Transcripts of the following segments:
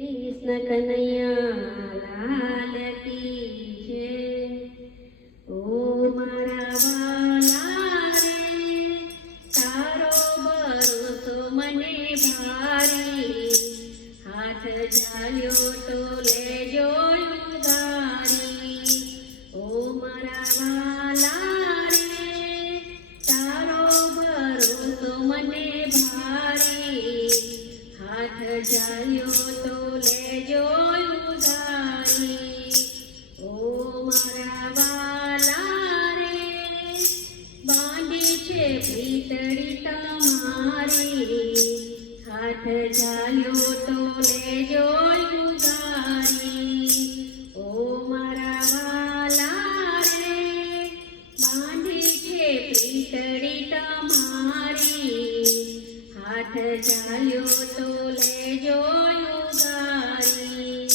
कृष्ण कन्हैया लाल की जय। ओ मारा वाला रे तारो भरोસો મને ભારી, હાથ ઝાલ્યો તો લેજો ઉધારી। ઓ મારા વાલા રે તારો ભરોસો મને ભારી, હાથ ઝાલ્યો તો લેજો ઉધારી। ઓ મારા વાલા રે બાંધી છે ભીતળી તમારી, હાથ ઝાલ્યો તો લેજો ઉધારી। ઓ મારા વાલા રે બાંધી છે ભીતળી તમારી, હાથ ઝાલ્યો તો લેજો ઉધારી।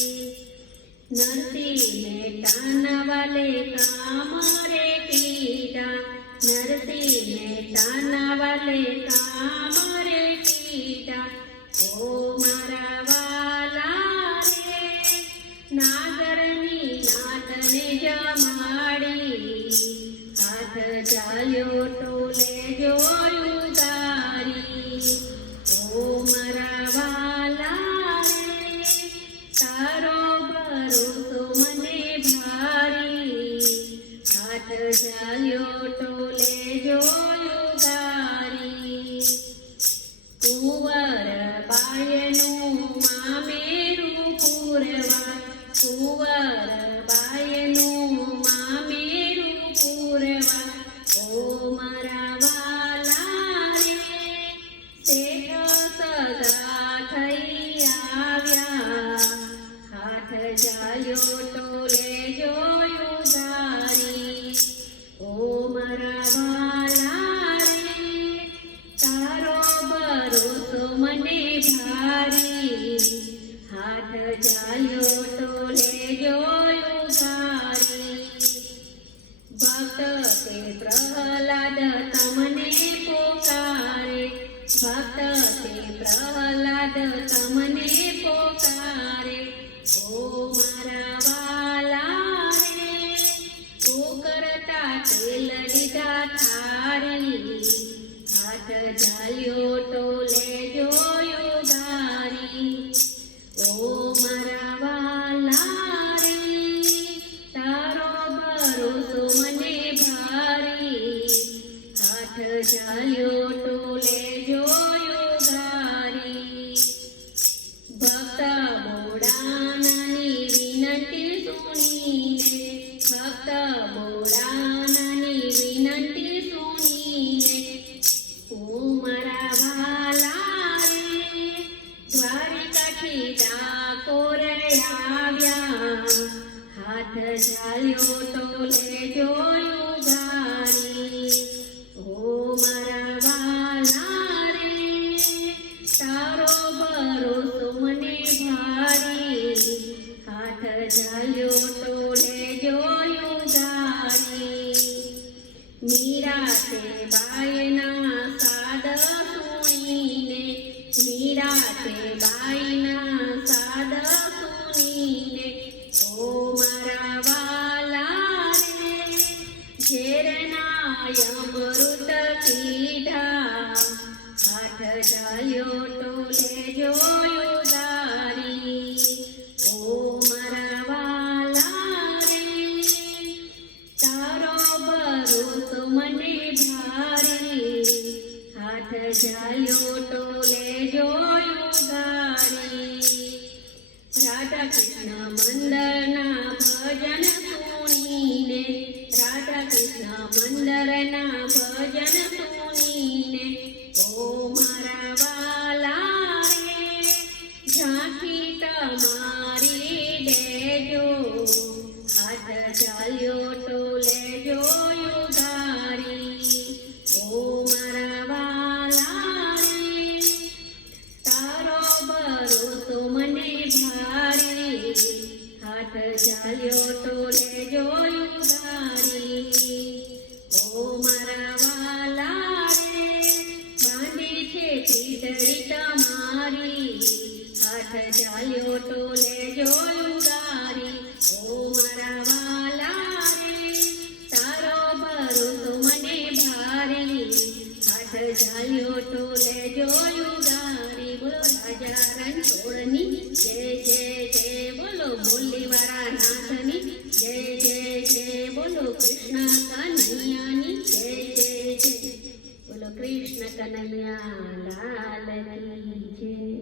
નરસિંહ મહેતાના વાલે કામ રે કીધા, નરસિંહ મહેતાના વાલે કામ રે કીધા। ઓ મારા વાલા રે નાગરની નાતને જમાડી, હાથ ઝાલ્યો તો લેજો ઉધારી। ઓ મારા વાલા રે તારો ભરોસો મને ભારી, હાથ ઝાલ્યો તો લેજો ઉધારી। કુંવર બાયનું મામેરું પૂરવા, કુંવર બાયનું મામેરું પૂરવા। ઓ મારા વાલા રે શેઠ સગા થઈ આવ્યા, હાથ ઝાલ્યો તો લેજો ઉધારી। ઓ મારા વાલા રે તારો ભરોસો મને ભારી, હાથ ઝાલ્યો તો લેજો ઉધારી। ભક્ત તે પ્રહલાદ તમને પોકારે, ભક્ત તે પ્રહલાદ તમને પોકારે। ઓ મારા વાલા રે પોકરતા તેલ લીધા થારી, હાથ ઝાલ્યો તો લેજો ઉધારી। ઓ મારા વાલા રે તારો ભરોસો મને ભારી, હાથ ઝાલ્યો તો લેજો ઉધારી। ભક્ત બોડાનાની વિનંતી સુણીને, ભક્ત બોડાનાની વિનંતી સુણીને, ઓ મારા વાલા રે દ્વારિકાથી ડાકોર આવ્યા, હાથ ઝાલ્યો તો લેજો ઉધારી। ઓ મારા વાલા રે તારો ભરોસો મને ભારી, હાથ ઝાલ્યો તો લેજો ઉધારી। મીરાતે બાયના સાદ સુણીને, મીરાતે બાયના સાદ સુણીને, ઓ મારા વાલા રે ઝેરના અમૃત કીધા, હાથ ઝાલ્યો તો લેજો ઉધારી। ઓ મારા વાલા રે તારો ભરોસો મને ભારી, હાથ ઝાલ્યો તો લેજો ઉધારી। રાધા કૃષ્ણ મંદરના ભજન સુણીને, રાધા કૃષ્ણ મંદરના ભજન સુણીને, ઓ મારા વાલા રે ઝાંખી તમારી દેજો, હાથ ઝાલ્યો તો લેજો ઉધારી। ઓ મારા વાલા રે તારો ભરોસો મને ભારી, હાથ ઝાલ્યો તો લેજો ઉધારી। ઓ મારા વાલા રે બાંધી છે ભીતળી તમારી, હાથ ઝાલ્યો ઝાલ્યો તો લેજો યુગારી ઓ મારા વાલા રે તારો ભરોસો મને ભારી હાથ ઝાલ્યો તો લેજો યુગારી બોલો રાજા રણછોડની જય જય જય બોલો મુરલીવાળા નાથની જય જય જય બોલો કૃષ્ણ કનૈયાની જય જય જય બોલો કૃષ્ણ કનૈયા લાલ કી જય